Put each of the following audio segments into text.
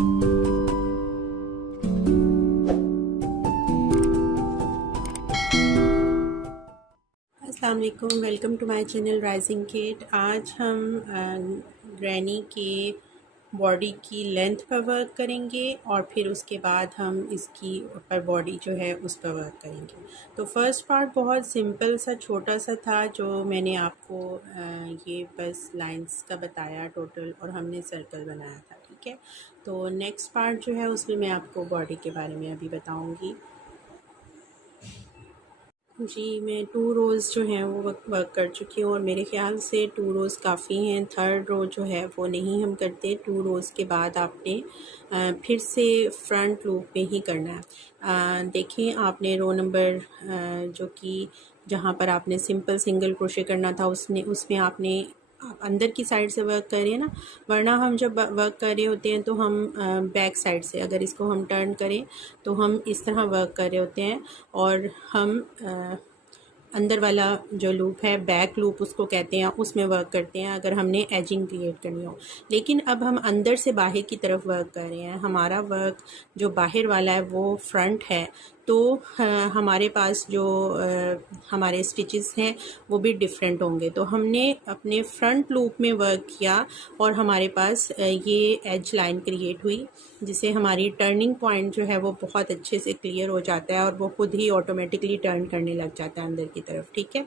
अस्सलाम वालेकुम, welcome to my channel rising kid. आज हम ग्रैनी के बॉडी की लेंथ पर वर्क करेंगे और फिर उसके बाद हम इसकी ऊपर बॉडी जो है उस पर वर्क करेंगे। तो फर्स्ट पार्ट बहुत सिंपल सा छोटा सा था जो मैंने आपको ये बस लाइंस का बताया टोटल, और हमने सर्कल बनाया था। ठीक है, तो नेक्स्ट पार्ट जो है उसमें मैं आपको बॉडी के बारे में अभी बताऊँगी। जी, मैं 2 रोज़ जो हैं वो वर्क कर चुकी हूँ और मेरे ख़्याल से 2 रोज़ काफ़ी हैं। थर्ड रो जो है वो नहीं हम करते। 2 रोज़ के बाद आपने फिर से फ्रंट लूप में ही करना है। देखें, आपने रो नंबर जो कि जहाँ पर आपने सिंपल सिंगल क्रोशे करना था उसमें आपने आप अंदर की साइड से वर्क करें ना, वरना हम जब वर्क कर रहे होते हैं तो हम बैक साइड से, अगर इसको हम टर्न करें तो हम इस तरह वर्क कर रहे होते हैं और हम अंदर वाला जो लूप है, बैक लूप उसको कहते हैं, उसमें वर्क करते हैं अगर हमने एजिंग क्रिएट करनी हो। लेकिन अब हम अंदर से बाहर की तरफ वर्क कर रहे हैं, हमारा वर्क जो बाहर वाला है वो फ्रंट है, तो हमारे पास जो हमारे स्टिचेस हैं वो भी डिफरेंट होंगे। तो हमने अपने फ्रंट लूप में वर्क किया और हमारे पास ये एज लाइन क्रिएट हुई, जिससे हमारी टर्निंग पॉइंट जो है वो बहुत अच्छे से क्लियर हो जाता है और वो खुद ही ऑटोमेटिकली टर्न करने लग जाता है अंदर की तरफ। ठीक है,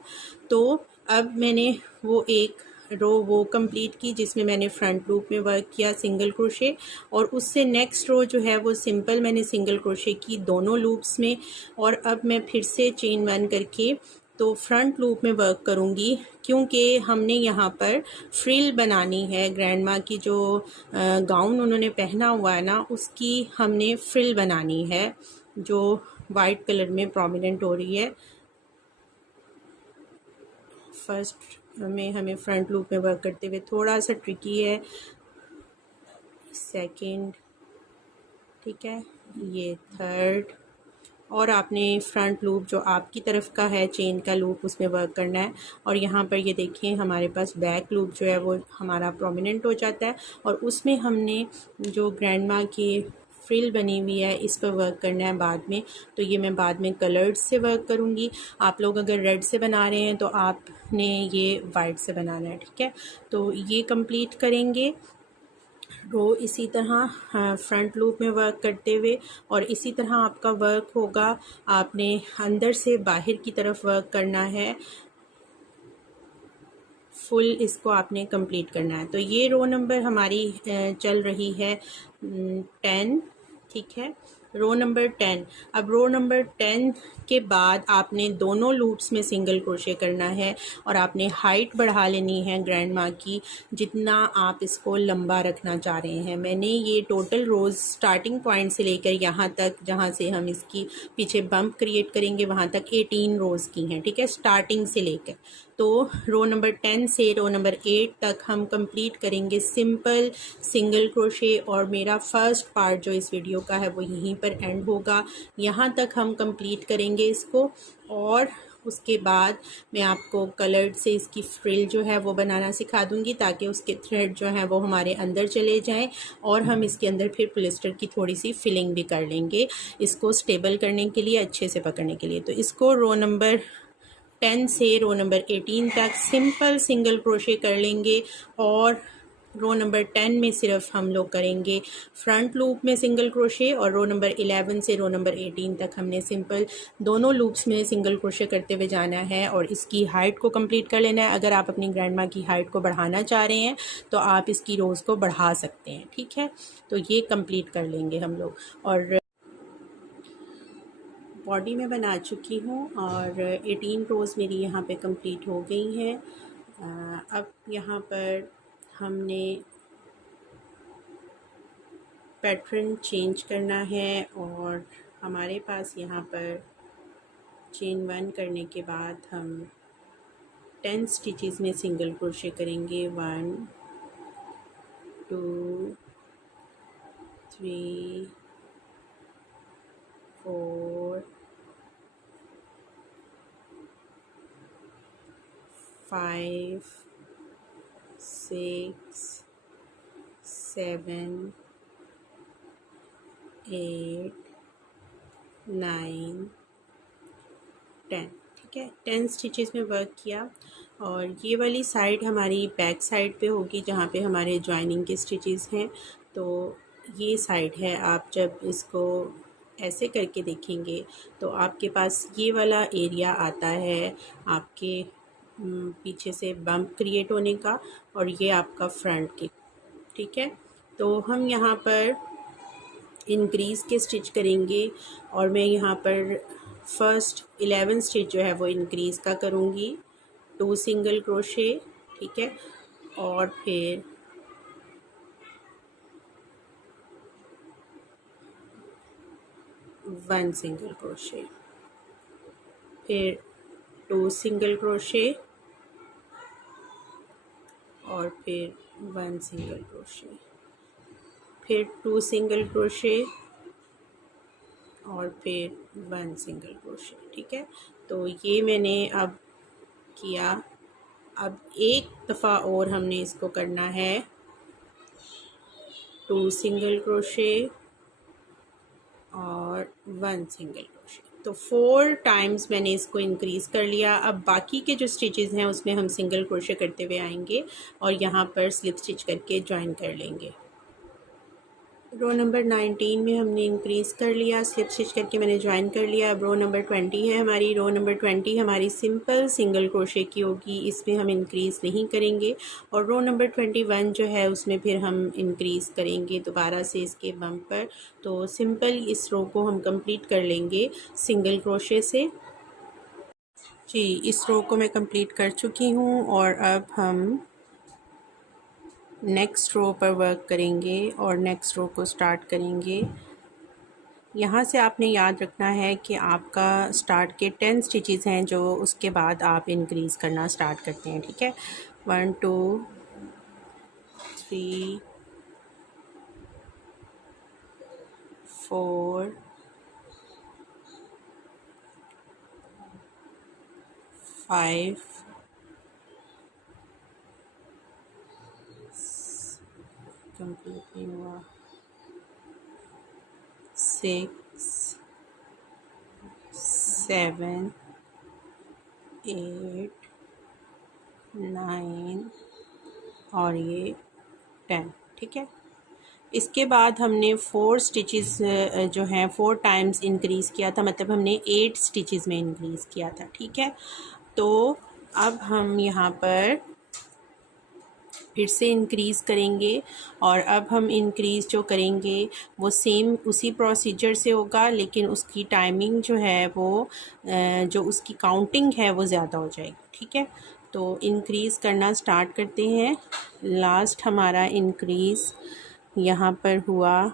तो अब मैंने वो एक रो वो कंप्लीट की जिसमें मैंने फ्रंट लूप में वर्क किया सिंगल क्रोशे, और उससे नेक्स्ट रो जो है वो सिंपल मैंने सिंगल क्रोशे की दोनों लूप्स में, और अब मैं फिर से चेन 1 करके तो फ्रंट लूप में वर्क करूँगी, क्योंकि हमने यहाँ पर फ्रिल बनानी है। ग्रैंड माँ की जो गाउन उन्होंने पहना हुआ है ना, उसकी हमने फ्रिल बनानी है जो वाइट कलर में प्रोमिनेंट हो रही है। फर्स्ट में हमें फ्रंट लूप में वर्क करते हुए थोड़ा सा ट्रिकी है। सेकंड, ठीक है, ये थर्ड, और आपने फ्रंट लूप जो आपकी तरफ का है चेन का लूप उसमें वर्क करना है। और यहाँ पर ये देखें हमारे पास बैक लूप जो है वो हमारा प्रोमिनेंट हो जाता है, और उसमें हमने जो ग्रैंड माँ की फ्रिल बनी हुई है इस पर वर्क करना है बाद में। तो ये मैं बाद में कलर्स से वर्क करूँगी। आप लोग अगर रेड से बना रहे हैं तो आपने ये वाइट से बनाना है। ठीक है, तो ये कंप्लीट करेंगे रो इसी तरह फ्रंट लूप में वर्क करते हुए, और इसी तरह आपका वर्क होगा। आपने अंदर से बाहर की तरफ वर्क करना है, फुल इसको आपने कंप्लीट करना है। तो ये रो नंबर हमारी चल रही है 10। ठीक है, रो नंबर 10। अब रो नंबर 10 के बाद आपने दोनों लूप्स में सिंगल क्रोशे करना है और आपने हाइट बढ़ा लेनी है ग्रैंड माँ की, जितना आप इसको लंबा रखना चाह रहे हैं। मैंने ये टोटल रोज़ स्टार्टिंग पॉइंट से लेकर यहाँ तक जहाँ से हम इसकी पीछे बम्प क्रिएट करेंगे वहाँ तक 18 रोज़ की हैं। ठीक है, स्टार्टिंग से लेकर। तो रो नंबर 10 से रो नंबर 8 तक हम कंप्लीट करेंगे सिंपल सिंगल क्रोशे, और मेरा फर्स्ट पार्ट जो इस वीडियो का है वो यहीं पर एंड होगा। यहाँ तक हम कंप्लीट करेंगे इसको, और उसके बाद मैं आपको कलर्ड से इसकी फ्रिल जो है वो बनाना सिखा दूंगी, ताकि उसके थ्रेड जो हैं वो हमारे अंदर चले जाएं, और हम इसके अंदर फिर पॉलिस्टर की थोड़ी सी फिलिंग भी कर लेंगे इसको स्टेबल करने के लिए, अच्छे से पकड़ने के लिए। तो इसको रो नंबर 10 से रो नंबर 18 तक सिंपल सिंगल क्रोशे कर लेंगे, और रो नंबर 10 में सिर्फ हम लोग करेंगे फ्रंट लूप में सिंगल क्रोशे, और रो नंबर 11 से रो नंबर 18 तक हमने सिंपल दोनों लूप्स में सिंगल क्रोशे करते हुए जाना है और इसकी हाइट को कंप्लीट कर लेना है। अगर आप अपनी ग्रैंड माँ की हाइट को बढ़ाना चाह रहे हैं तो आप इसकी रोज़ को बढ़ा सकते हैं। ठीक है, तो ये कंप्लीट कर लेंगे हम लोग। और बॉडी में बना चुकी हूँ और 18 रोज़ मेरी यहाँ पे कंप्लीट हो गई हैं। अब यहाँ पर हमने पैटर्न चेंज करना है, और हमारे पास यहाँ पर चेन 1 करने के बाद हम 10 स्टिचेस में सिंगल क्रोशे करेंगे। 1 2 3 4 5 6 7 8 9 10। ठीक है, 10 स्टिचेस में वर्क किया। और ये वाली साइड हमारी बैक साइड पे होगी जहाँ पे हमारे जॉइनिंग के स्टिचेस हैं। तो ये साइड है, आप जब इसको ऐसे करके देखेंगे तो आपके पास ये वाला एरिया आता है आपके पीछे से बम्प क्रिएट होने का, और ये आपका फ्रंट की। ठीक है, तो हम यहाँ पर इंक्रीज़ के स्टिच करेंगे, और मैं यहाँ पर फर्स्ट 11 स्टिच जो है वो इंक्रीज़ का करूँगी, 2 सिंगल क्रोशे। ठीक है, और फिर 1 सिंगल क्रोशे, फिर 2 सिंगल क्रोशे, और फिर 1 सिंगल क्रोशे, फिर 2 सिंगल क्रोशे, और फिर 1 सिंगल क्रोशे। ठीक है, तो ये मैंने अब किया। अब एक दफ़ा और हमने इसको करना है, 2 सिंगल क्रोशे और 1 सिंगल क्रोशे। तो 4 टाइम्स मैंने इसको इंक्रीज़ कर लिया। अब बाकी के जो स्टिचेस हैं उसमें हम सिंगल क्रोशे करते हुए आएंगे और यहाँ पर स्लिप स्टिच करके ज्वाइन कर लेंगे। रो नंबर 19 में हमने इंक्रीज़ कर लिया, स्लिप स्टिच करके मैंने ज्वाइन कर लिया। अब रो नंबर 20 है हमारी। रो नंबर 20 हमारी सिंपल सिंगल क्रोशे की होगी, इसमें हम इंक्रीज़ नहीं करेंगे। और रो नंबर 21 जो है उसमें फिर हम इंक्रीज़ करेंगे दोबारा से इसके बम्प पर। तो सिंपल इस रो को हम कंप्लीट कर लेंगे सिंगल क्रोशे से। जी, इस रो को मैं कंप्लीट कर चुकी हूँ और अब हम नेक्स्ट रो पर वर्क करेंगे और नेक्स्ट रो को स्टार्ट करेंगे। यहाँ से आपने याद रखना है कि आपका स्टार्ट के 10 स्टिचेस हैं जो उसके बाद आप इंक्रीज़ करना स्टार्ट करते हैं। ठीक है, 1 2 3 4 5 कंप्लीट नहीं हुआ, 6 7 8 9 और ये 10। ठीक है, इसके बाद हमने 4 स्टिचेस जो हैं 4 टाइम्स इंक्रीज़ किया था, मतलब हमने 8 स्टिचेस में इंक्रीज़ किया था। ठीक है, तो अब हम यहाँ पर फिर से इंक्रीज़ करेंगे और अब हम इंक्रीज़ जो करेंगे वो सेम उसी प्रोसीजर से होगा, लेकिन उसकी टाइमिंग जो है वो जो उसकी काउंटिंग है वो ज़्यादा हो जाएगी। ठीक है, तो इंक्रीज़ करना स्टार्ट करते हैं। लास्ट हमारा इंक्रीज़ यहाँ पर हुआ,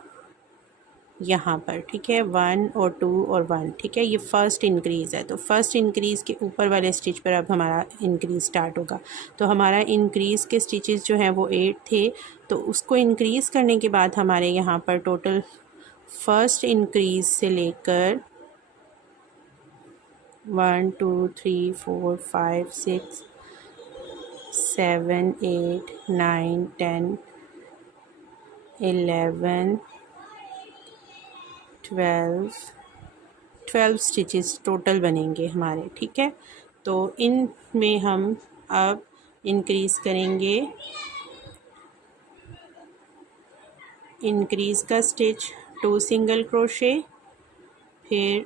यहाँ पर। ठीक है, 1 और 2 और 1। ठीक है, ये फ़र्स्ट इंक्रीज़ है, तो फर्स्ट इंक्रीज़ के ऊपर वाले स्टिच पर अब हमारा इंक्रीज़ स्टार्ट होगा। तो हमारा इंक्रीज़ के स्टिचेस जो हैं वो 8 थे, तो उसको इंक्रीज़ करने के बाद हमारे यहाँ पर टोटल फर्स्ट इंक्रीज़ से लेकर 1 2 3 4 5 6 7 8 9 10 11 12 स्टिचेस टोटल बनेंगे हमारे। ठीक है, तो इन में हम अब इंक्रीज़ करेंगे। इंक्रीज़ का स्टिच 2 सिंगल क्रोशे, फिर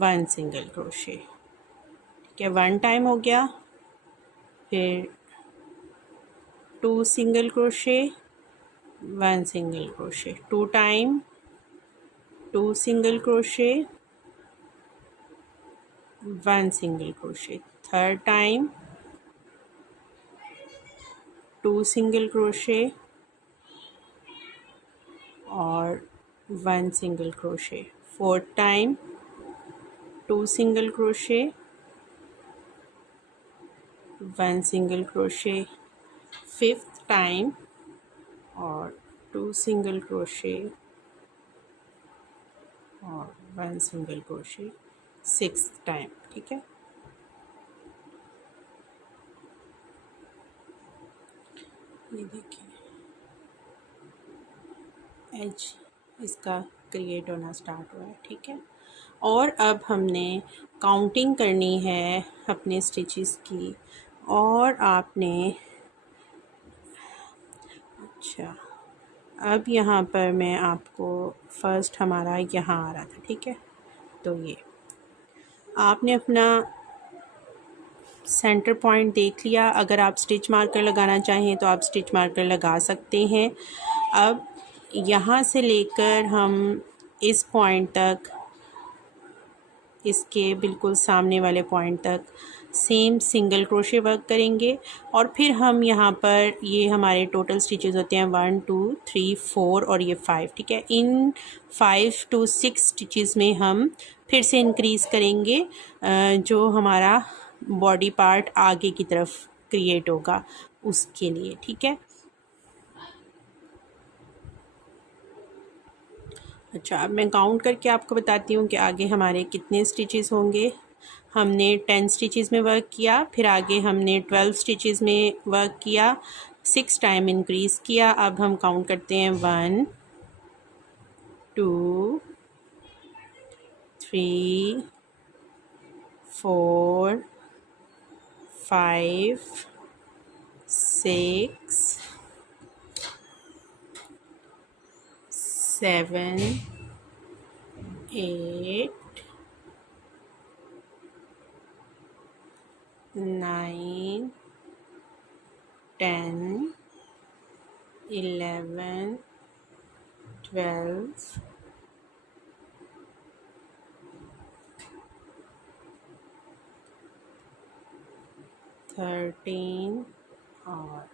1 सिंगल क्रोशे। ठीक है, 1 टाइम हो गया, फिर 2 single crochet, 1 single crochet, 2 time, 2 single crochet, 1 single crochet, third time, 2 single crochet और 1 single crochet, fourth time, 2 single crochet, 1 single crochet, fifth time और 2 सिंगल क्रोशे और 1 single crochet, sixth time. ठीक है, ये देखिए एज इसका क्रिएट होना start हुआ है। ठीक है, और अब हमने काउंटिंग करनी है अपने स्टिचेस की, और आपने अच्छा अब यहाँ पर मैं आपको फ़र्स्ट हमारा यहाँ आ रहा था। ठीक है, तो ये आपने अपना सेंटर पॉइंट देख लिया। अगर आप स्टिच मार्कर लगाना चाहें तो आप स्टिच मार्कर लगा सकते हैं। अब यहाँ से लेकर हम इस पॉइंट तक, इसके बिल्कुल सामने वाले पॉइंट तक सेम सिंगल क्रोशे वर्क करेंगे, और फिर हम यहाँ पर ये हमारे टोटल स्टिचेस होते हैं 1 2 3 4 और ये 5। ठीक है, इन 5 to 6 स्टिचेस में हम फिर से इंक्रीज़ करेंगे जो हमारा बॉडी पार्ट आगे की तरफ क्रिएट होगा उसके लिए। ठीक है, अच्छा अब मैं काउंट करके आपको बताती हूँ कि आगे हमारे कितने स्टिचेस होंगे। हमने 10 स्टिचेस में वर्क किया, फिर आगे हमने 12 स्टिचेस में वर्क किया, 6 टाइम इंक्रीज़ किया। अब हम काउंट करते हैं 1 2 3 4 5 6 7 8 9 10 11 12 13 और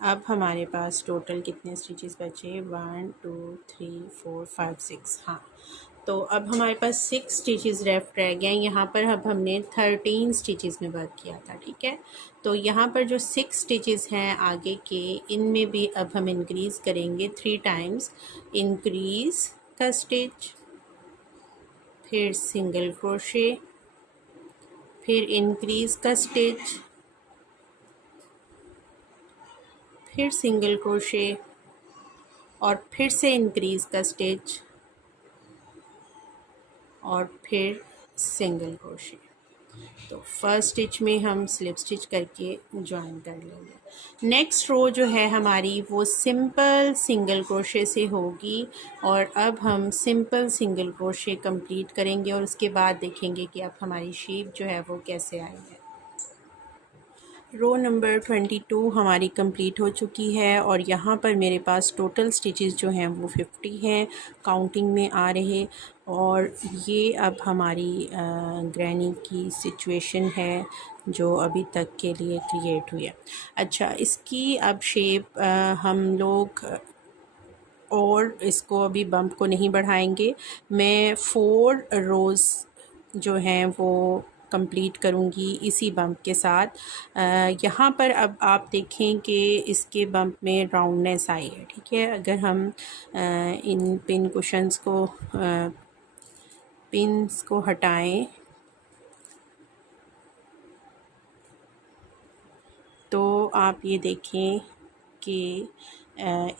अब हमारे पास टोटल कितने स्टिचेस बचे? 1 2 3 4 5 6। हाँ, तो अब हमारे पास 6 स्टिचेस लेफ्ट रह गए। यहाँ पर अब हमने 13 स्टिचेस में वर्क किया था। ठीक है, तो यहाँ पर जो 6 स्टिचेस हैं आगे के, इनमें भी अब हम इंक्रीज़ करेंगे 3 टाइम्स। इंक्रीज़ का स्टिच, फिर सिंगल क्रोशे, फिर इंक्रीज़ का स्टिच, फिर सिंगल क्रोशे और फिर से इंक्रीज़ का स्टिच और फिर सिंगल क्रोशे। तो फर्स्ट स्टिच में हम स्लिप स्टिच करके ज्वाइन कर लेंगे। नेक्स्ट रो जो है हमारी वो सिंपल सिंगल क्रोशे से होगी, और अब हम सिंपल सिंगल क्रोशे कंप्लीट करेंगे और उसके बाद देखेंगे कि अब हमारी शेप जो है वो कैसे आई है। रो नंबर 22 हमारी कंप्लीट हो चुकी है, और यहाँ पर मेरे पास टोटल स्टिचेस जो हैं वो 50 हैं काउंटिंग में आ रहे। और ये अब हमारी ग्रैनी की सिचुएशन है जो अभी तक के लिए क्रिएट हुई है। अच्छा, इसकी अब शेप हम लोग और इसको अभी बम्प को नहीं बढ़ाएंगे। मैं 4 रोज़ जो हैं वो कंप्लीट करूँगी इसी बम्प के साथ। यहाँ पर अब आप देखें कि इसके बम्प में राउंडनेस आई है। ठीक है, अगर हम इन पिन कुशन्स को पिन्स को हटाएं तो आप ये देखें कि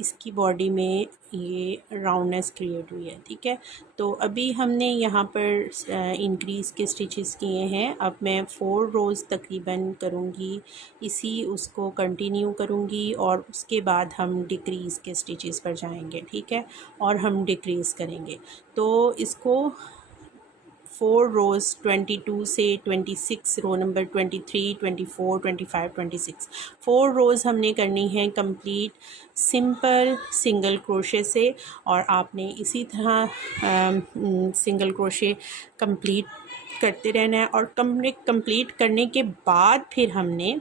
इसकी बॉडी में ये राउंडनेस क्रिएट हुई है। ठीक है, तो अभी हमने यहाँ पर इंक्रीज़ के स्टिचेस किए हैं। अब मैं 4 रोज़ तकरीबन करूँगी, इसी उसको कंटिन्यू करूँगी, और उसके बाद हम डिक्रीज़ के स्टिचेस पर जाएंगे। ठीक है, और हम डिक्रीज़ करेंगे। तो इसको 4 रोज़ 22 से 26, रो नंबर 23 24 25 26 4 रोज़ हमने करनी है कंप्लीट सिंपल सिंगल क्रोशे से, और आपने इसी तरह सिंगल क्रोशे कंप्लीट करते रहना है। और कंप्लीट करने के बाद फिर हमने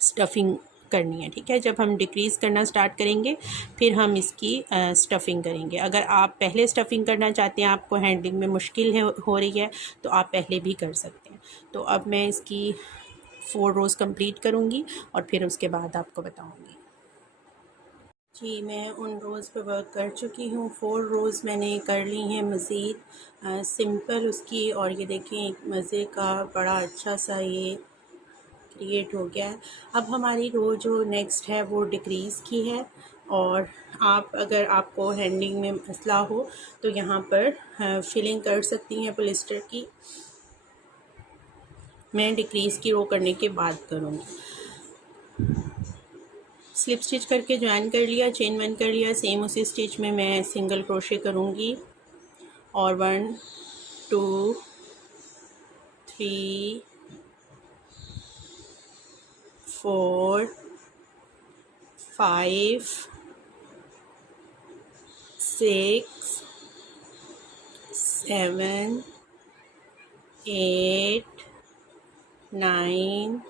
स्टफ़िंग करनी है। ठीक है, जब हम डिक्रीज़ करना स्टार्ट करेंगे फिर हम इसकी स्टफ़िंग करेंगे। अगर आप पहले स्टफ़िंग करना चाहते हैं, आपको हैंडलिंग में मुश्किल हो रही है, तो आप पहले भी कर सकते हैं। तो अब मैं इसकी 4 रोज़ कंप्लीट करूँगी और फिर उसके बाद आपको बताऊँगी। जी, मैं उन रोज़ पे वर्क कर चुकी हूँ। 4 रोज़ मैंने कर ली हैं मज़ीद सिंपल उसकी, और ये देखें एक मज़े का बड़ा अच्छा सा ये क्रिएट हो गया है। अब हमारी रो जो नेक्स्ट है वो डिक्रीज़ की है, और आप अगर आपको हैंडिंग में मसला हो तो यहाँ पर फिलिंग कर सकती हैं पॉलिस्टर की। मैं डिक्रीज़ की रो करने के बाद करूँगी। स्लिप स्टिच करके ज्वाइन कर लिया, चेन 1 कर लिया। सेम उसी स्टिच में मैं सिंगल क्रोशे करूँगी और 1 2 3 4 5 6 7 8 9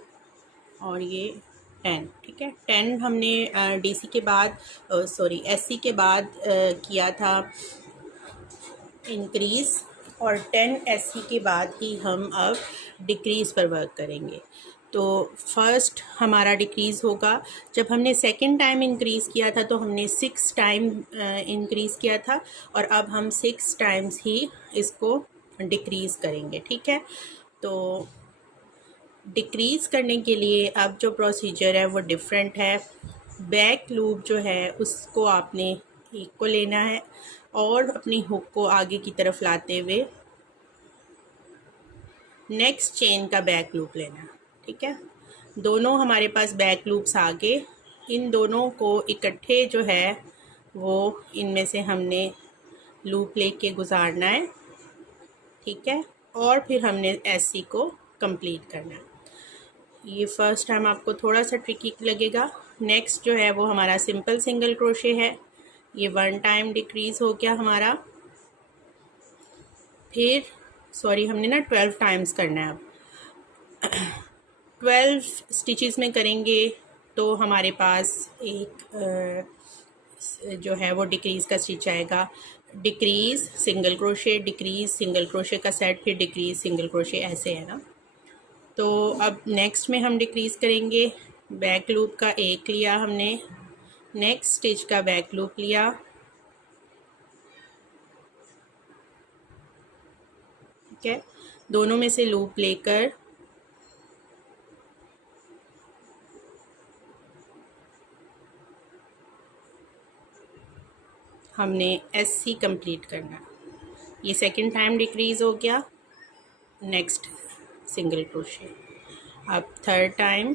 और ये 10। ठीक है, 10 हमने डीसी के बाद एससी के बाद किया था इंक्रीज़, और 10 एससी के बाद ही हम अब डिक्रीज़ पर वर्क करेंगे। तो फर्स्ट हमारा डिक्रीज़ होगा। जब हमने सेकंड टाइम इंक्रीज़ किया था तो हमने 6 टाइम इंक्रीज़ किया था, और अब हम 6 टाइम्स ही इसको डिक्रीज़ करेंगे। ठीक है, तो डिक्रीज़ करने के लिए अब जो प्रोसीजर है वो डिफरेंट है। बैक लूप जो है उसको आपने एक को लेना है और अपनी हुक को आगे की तरफ लाते हुए नेक्स्ट चेन का बैक लूप लेना। ठीक है, दोनों हमारे पास बैक लूप्स आगे, इन दोनों को इकट्ठे जो है वो इनमें से हमने लूप लेके गुजारना है। ठीक है, और फिर हमने एससी को कंप्लीट करना है। ये फर्स्ट टाइम आपको थोड़ा सा ट्रिकी लगेगा। नेक्स्ट जो है वो हमारा सिंपल सिंगल क्रोशे है। ये 1 टाइम डिक्रीज़ हो गया हमारा। फिर हमने ना 12 टाइम्स करना है। अब 12 स्टिचेस में करेंगे तो हमारे पास एक जो है वो डिक्रीज़ का स्टिच आएगा। Decrease single crochet, decrease single crochet का सेट, फिर डिक्रीज़ सिंगल क्रोशे, ऐसे है ना। तो अब नेक्स्ट में हम डिक्रीज़ करेंगे। बैक लूप का एक लिया हमने, नेक्स्ट स्टिच का बैक लूप लिया। ठीक है, दोनों में से लूप लेकर हमने एससी कंप्लीट करना। ये सेकंड टाइम डिक्रीज़ हो गया, नेक्स्ट सिंगल क्रोशे। अब थर्ड टाइम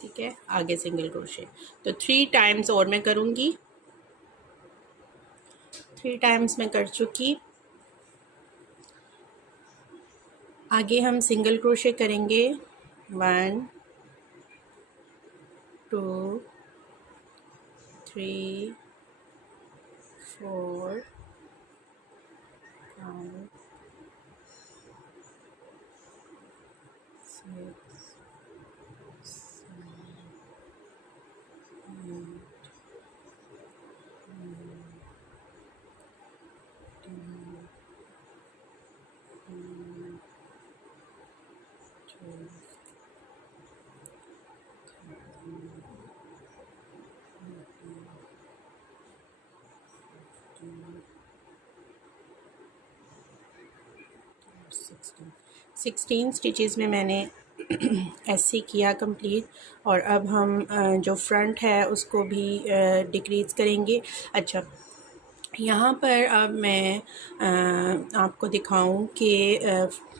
ठीक है, आगे सिंगल क्रोशे। तो 3 टाइम्स और मैं करूँगी। 3 टाइम्स मैं कर चुकी। आगे हम सिंगल क्रोशे करेंगे। 1 2 3 4 5 6 16 स्टिचेस में मैंने एससी किया कंप्लीट। और अब हम जो फ्रंट है उसको भी डिक्रीज़ करेंगे। अच्छा, यहाँ पर अब मैं आपको दिखाऊं कि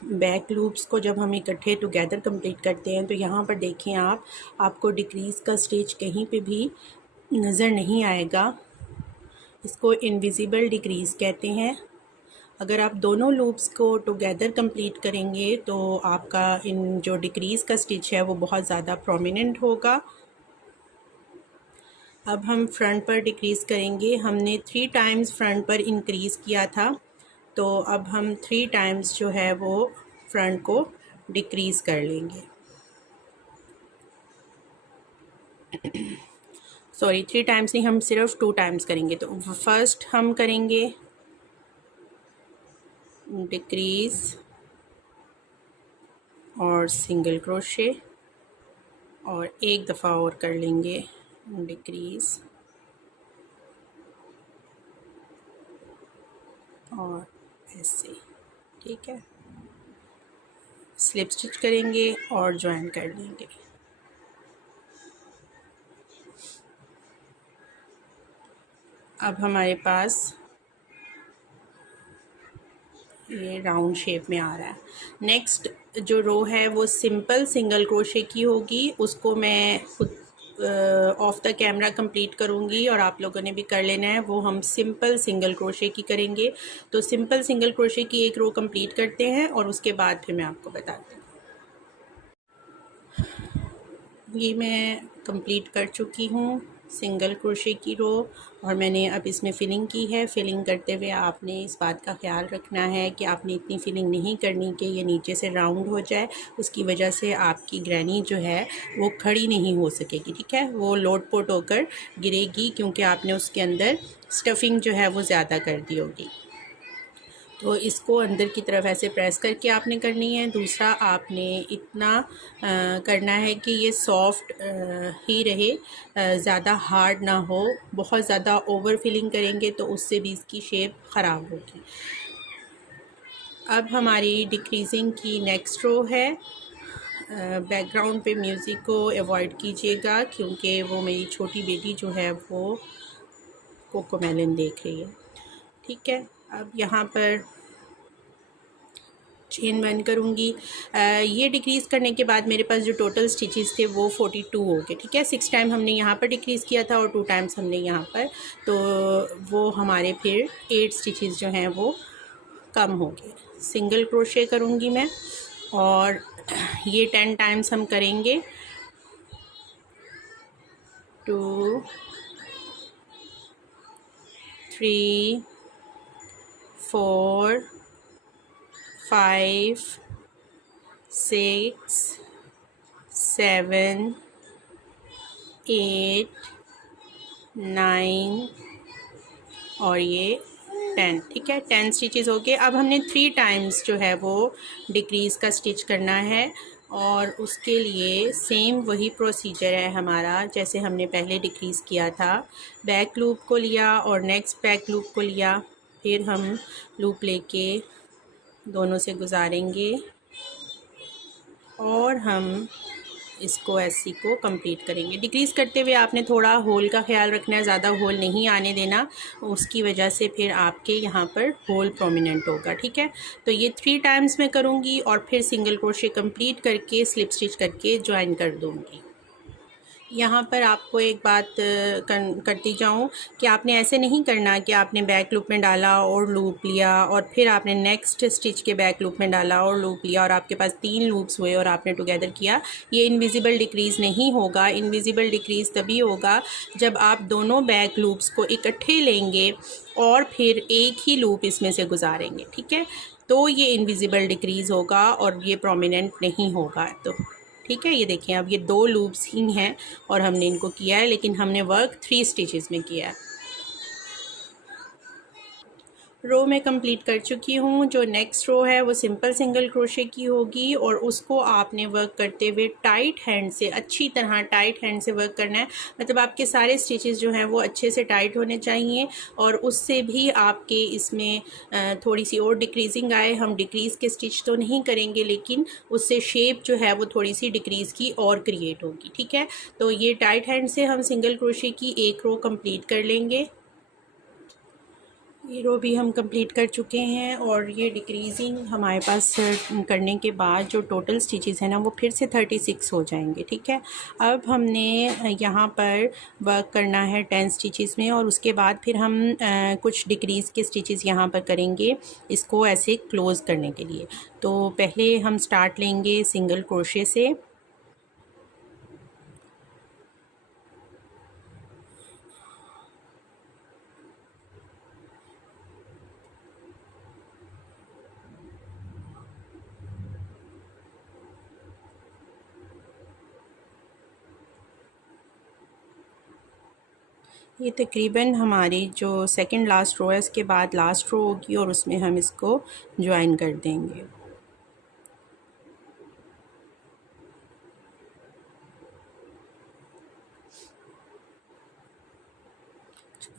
बैक लूप्स को जब हम इकट्ठे टुगेदर कंप्लीट करते हैं तो यहाँ पर देखें आपको डिक्रीज़ का स्टिच कहीं पे भी नज़र नहीं आएगा। इसको इनविजिबल डिक्रीज़ कहते हैं। अगर आप दोनों लूप्स को टुगेदर कंप्लीट करेंगे तो आपका इन जो डिक्रीज़ का स्टिच है वो बहुत ज़्यादा प्रोमिनेंट होगा। अब हम फ्रंट पर डिक्रीज़ करेंगे। हमने 3 टाइम्स फ्रंट पर इंक्रीज़ किया था, तो अब हम 3 टाइम्स जो है वो फ्रंट को डिक्रीज़ कर लेंगे। 3 टाइम्स नहीं, हम सिर्फ 2 टाइम्स करेंगे। तो फर्स्ट हम करेंगे डिक्रीज़ और सिंगल क्रोशे, और एक दफ़ा और कर लेंगे डिक्रीज़ और ऐसे, ठीक है। स्लिप स्टिच करेंगे और ज्वाइन कर लेंगे। अब हमारे पास ये राउंड शेप में आ रहा है। नेक्स्ट जो रो है वो सिंपल सिंगल क्रोशे की होगी, उसको मैं खुद ऑफ द कैमरा कंप्लीट करूँगी और आप लोगों ने भी कर लेना है। वो हम सिंपल सिंगल क्रोशे की करेंगे। तो सिंपल सिंगल क्रोशे की एक रो कंप्लीट करते हैं और उसके बाद फिर मैं आपको बताती हूँ। ये मैं कंप्लीट कर चुकी हूँ सिंगल क्रोशे की रो, और मैंने अब इसमें फ़िलिंग की है। फ़िलिंग करते हुए आपने इस बात का ख्याल रखना है कि आपने इतनी फ़िलिंग नहीं करनी कि ये नीचे से राउंड हो जाए। उसकी वजह से आपकी ग्रैनी जो है वो खड़ी नहीं हो सकेगी, ठीक है। वो लोट पोट होकर गिरेगी क्योंकि आपने उसके अंदर स्टफिंग जो है वो ज़्यादा कर दी होगी। तो इसको अंदर की तरफ ऐसे प्रेस करके आपने करनी है। दूसरा, आपने इतना करना है कि ये सॉफ्ट ही रहे, ज़्यादा हार्ड ना हो। बहुत ज़्यादा ओवर फिलिंग करेंगे तो उससे भी इसकी शेप ख़राब होगी। अब हमारी डिक्रीज़िंग की नेक्स्ट रो है। बैकग्राउंड पे म्यूज़िक को अवॉइड कीजिएगा क्योंकि वो मेरी छोटी बेटी जो है वो कोकोमेलन देख रही है, ठीक है। अब यहाँ पर चेन बंद करूँगी। ये डिक्रीज़ करने के बाद मेरे पास जो टोटल स्टिचेस थे वो 42 हो गए, ठीक है। 6 टाइम हमने यहाँ पर डिक्रीज़ किया था और 2 टाइम्स हमने यहाँ पर, तो वो हमारे फिर 8 स्टिचेस जो हैं वो कम हो गए। सिंगल क्रोशे करूँगी मैं और ये 10 टाइम्स हम करेंगे। 2 3 4 5 6 7 8 9 और ये 10, ठीक है। 10 स्टिचेस हो गए। अब हमने 3 टाइम्स जो है वो डिक्रीज़ का स्टिच करना है और उसके लिए सेम वही प्रोसीजर है हमारा जैसे हमने पहले डिक्रीज़ किया था। बैक लूप को लिया और नेक्स्ट बैक लूप को लिया, फिर हम लूप लेके दोनों से गुजारेंगे और हम इसको ऐसी को कंप्लीट करेंगे। डिक्रीज़ करते हुए आपने थोड़ा होल का ख्याल रखना है, ज़्यादा होल नहीं आने देना, उसकी वजह से फिर आपके यहाँ पर होल प्रोमिनेंट होगा, ठीक है। तो ये 3 टाइम्स मैं करूँगी और फिर सिंगल क्रोशे कंप्लीट करके स्लिप स्टिच करके ज्वाइन कर दूँगी। यहाँ पर आपको एक बात करती जाऊँ कि आपने ऐसे नहीं करना कि आपने बैक लूप में डाला और लूप लिया और फिर आपने नेक्स्ट स्टिच के बैक लूप में डाला और लूप लिया और आपके पास 3 लूप्स हुए और आपने टुगेदर किया। ये इनविजिबल डिक्रीज़ नहीं होगा। इनविजिबल डिक्रीज़ तभी होगा जब आप दोनों बैक लूप्स को इकट्ठे लेंगे और फिर एक ही लूप इसमें से गुजारेंगे, ठीक है। तो ये इनविजिबल डिक्रीज़ होगा और ये प्रोमिनेंट नहीं होगा। तो ठीक है, ये देखिए अब ये 2 लूप्स ही हैं और हमने इनको किया है, लेकिन हमने वर्क 3 स्टिचेस में किया है। रो मैं कंप्लीट कर चुकी हूँ। जो नेक्स्ट रो है वो सिंपल सिंगल क्रोशे की होगी और उसको आपने वर्क करते हुए टाइट हैंड से, अच्छी तरह टाइट हैंड से वर्क करना है। मतलब आपके सारे स्टिचेस जो हैं वो अच्छे से टाइट होने चाहिए और उससे भी आपके इसमें थोड़ी सी और डिक्रीजिंग आए। हम डिक्रीज़ के स्टिच तो नहीं करेंगे लेकिन उससे शेप जो है वो थोड़ी सी डिक्रीज़ की और क्रिएट होगी, ठीक है। तो ये टाइट हैंड से हम सिंगल क्रोशे की एक रो कंप्लीट कर लेंगे। ये रो भी हम कंप्लीट कर चुके हैं और ये डिक्रीजिंग हमारे पास करने के बाद जो टोटल स्टिचेस हैं ना वो फिर से 36 हो जाएंगे, ठीक है। अब हमने यहाँ पर वर्क करना है 10 स्टिचेस में और उसके बाद फिर हम कुछ डिक्रीज़ के स्टिचेस यहाँ पर करेंगे इसको ऐसे क्लोज़ करने के लिए। तो पहले हम स्टार्ट लेंगे सिंगल क्रोशे से। ये तकरीबन हमारी जो सेकंड लास्ट रो है इसके बाद लास्ट रो होगी और उसमें हम इसको ज्वाइन कर देंगे।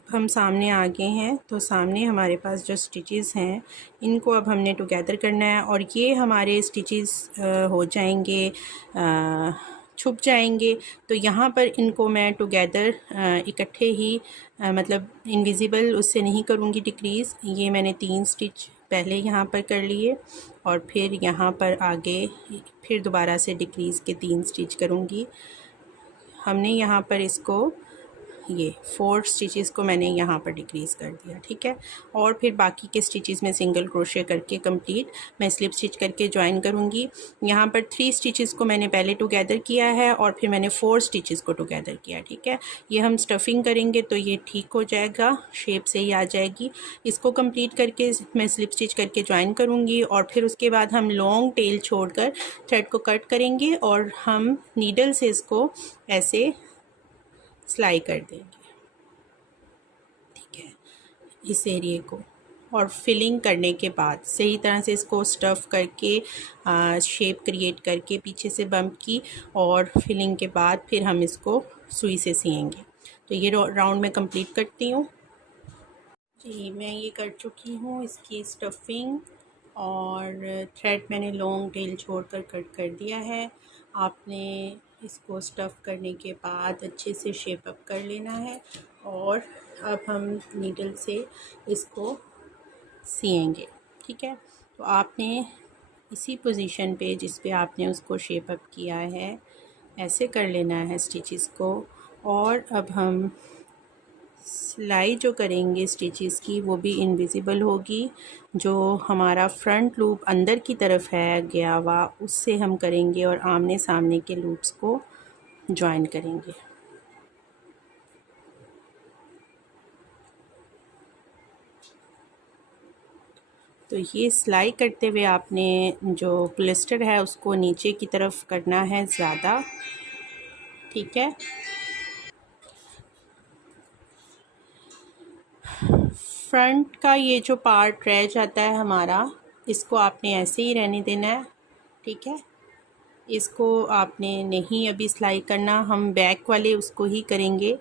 हम सामने आ गए हैं, तो सामने हमारे पास जो स्टिचेस हैं इनको अब हमने टुगेदर करना है और ये हमारे स्टिचेस हो जाएंगे, छुप जाएंगे। तो यहाँ पर इनको मैं टुगेदर इकट्ठे ही मतलब इनविजिबल उससे नहीं करूँगी डिक्रीज़। ये मैंने 3 स्टिच पहले यहाँ पर कर लिए और फिर यहाँ पर आगे फिर दोबारा से डिक्रीज़ के 3 स्टिच करूँगी। हमने यहाँ पर इसको ये 4 स्टिचेस को मैंने यहाँ पर डिक्रीज़ कर दिया, ठीक है। और फिर बाकी के स्टिचेस में सिंगल क्रोशे करके कंप्लीट मैं स्लिप स्टिच करके ज्वाइन करूँगी। यहाँ पर 3 स्टिचेस को मैंने पहले टुगेदर किया है और फिर मैंने 4 स्टिचेस को टुगेदर किया, ठीक है। ये हम स्टफिंग करेंगे तो ये ठीक हो जाएगा, शेप से ही आ जाएगी। इसको कंप्लीट करके मैं स्लिप स्टिच करके ज्वाइन करूँगी और फिर उसके बाद हम लॉन्ग टेल छोड़कर थ्रेड को कट करेंगे और हम नीडल से इसको ऐसे सिलाई कर देंगे, ठीक है, इस एरिए को। और फिलिंग करने के बाद सही तरह से इसको स्टफ़ करके शेप क्रिएट करके पीछे से बम्प की और फिलिंग के बाद फिर हम इसको सुई से सिएंगे। तो ये राउंड में कंप्लीट करती हूँ जी। मैं ये कर चुकी हूँ इसकी स्टफिंग और थ्रेड मैंने लॉन्ग टेल छोड़कर कट कर दिया है। आपने इसको स्टफ़ करने के बाद अच्छे से शेप अप कर लेना है और अब हम नीडल से इसको सिएंगे, ठीक है। तो आपने इसी पोजीशन पे जिस पे आपने उसको शेप अप किया है ऐसे कर लेना है स्टिचेस को। और अब हम सिलाई जो करेंगे स्टिचेस की वो भी इनविजिबल होगी। जो हमारा फ्रंट लूप अंदर की तरफ है गया हुआ उससे हम करेंगे और आमने सामने के लूप्स को ज्वाइन करेंगे। तो ये सिलाई करते हुए आपने जो पॉलिस्टर है उसको नीचे की तरफ करना है ज़्यादा, ठीक है। फ्रंट का ये जो पार्ट रह जाता है हमारा, इसको आपने ऐसे ही रहने देना है, ठीक है। इसको आपने नहीं अभी सिलाई करना, हम बैक वाले उसको ही करेंगे।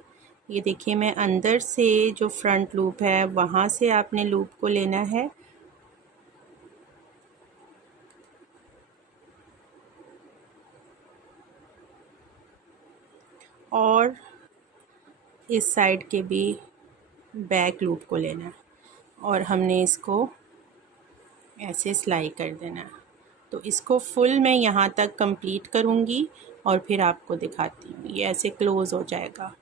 ये देखिए मैं अंदर से जो फ्रंट लूप है वहाँ से आपने लूप को लेना है और इस साइड के भी बैक लूप को लेना है और हमने इसको ऐसे सिलाई कर देना है। तो इसको फुल मैं यहाँ तक कंप्लीट करूँगी और फिर आपको दिखाती हूँ। ये ऐसे क्लोज़ हो जाएगा।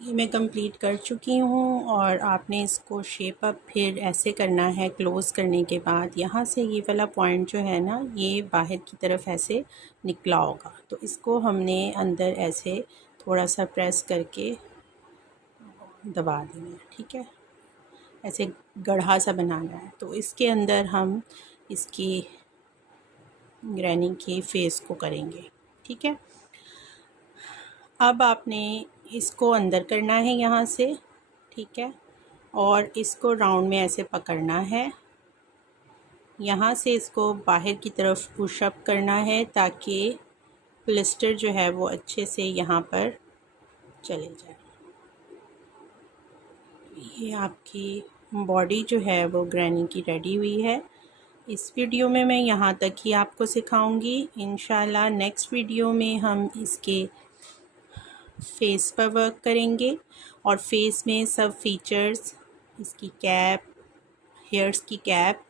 ये मैं कंप्लीट कर चुकी हूँ और आपने इसको शेप अप फिर ऐसे करना है। क्लोज़ करने के बाद यहाँ से ये वाला पॉइंट जो है ना ये बाहर की तरफ ऐसे निकला होगा, तो इसको हमने अंदर ऐसे थोड़ा सा प्रेस करके दबा देना है, ठीक है। ऐसे गढ़ा सा बनाना है। तो इसके अंदर हम इसकी ग्रैनी के फेस को करेंगे, ठीक है। अब आपने इसको अंदर करना है यहाँ से, ठीक है, और इसको राउंड में ऐसे पकड़ना है। यहाँ से इसको बाहर की तरफ पुशअप करना है ताकि प्लास्टर जो है वो अच्छे से यहाँ पर चले जाए। ये आपकी बॉडी जो है वो ग्रैनी की रेडी हुई है। इस वीडियो में मैं यहाँ तक ही आपको सिखाऊंगी। इंशाल्लाह नेक्स्ट वीडियो में हम इसके फेस पर वर्क करेंगे और फेस में सब फीचर्स, इसकी कैप, हेयर्स की कैप,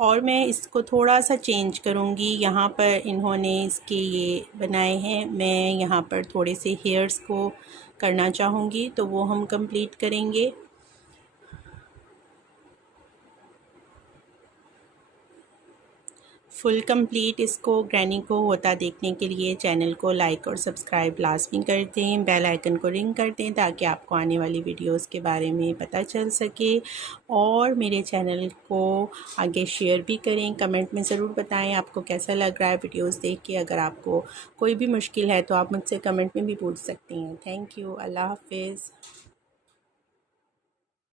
और मैं इसको थोड़ा सा चेंज करूँगी। यहाँ पर इन्होंने इसके ये बनाए हैं, मैं यहाँ पर थोड़े से हेयर्स को करना चाहूँगी तो वो हम कंप्लीट करेंगे। फुल कंप्लीट इसको ग्रैनी को होता देखने के लिए चैनल को लाइक और सब्सक्राइब लाजमी कर दें, बेल आइकन को रिंग कर दें ताकि आपको आने वाली वीडियोस के बारे में पता चल सके। और मेरे चैनल को आगे शेयर भी करें। कमेंट में ज़रूर बताएं आपको कैसा लग रहा है वीडियोस देख के। अगर आपको कोई भी मुश्किल है तो आप मुझसे कमेंट में भी पूछ सकती हैं। Thank you. अल्लाह हाफिज़।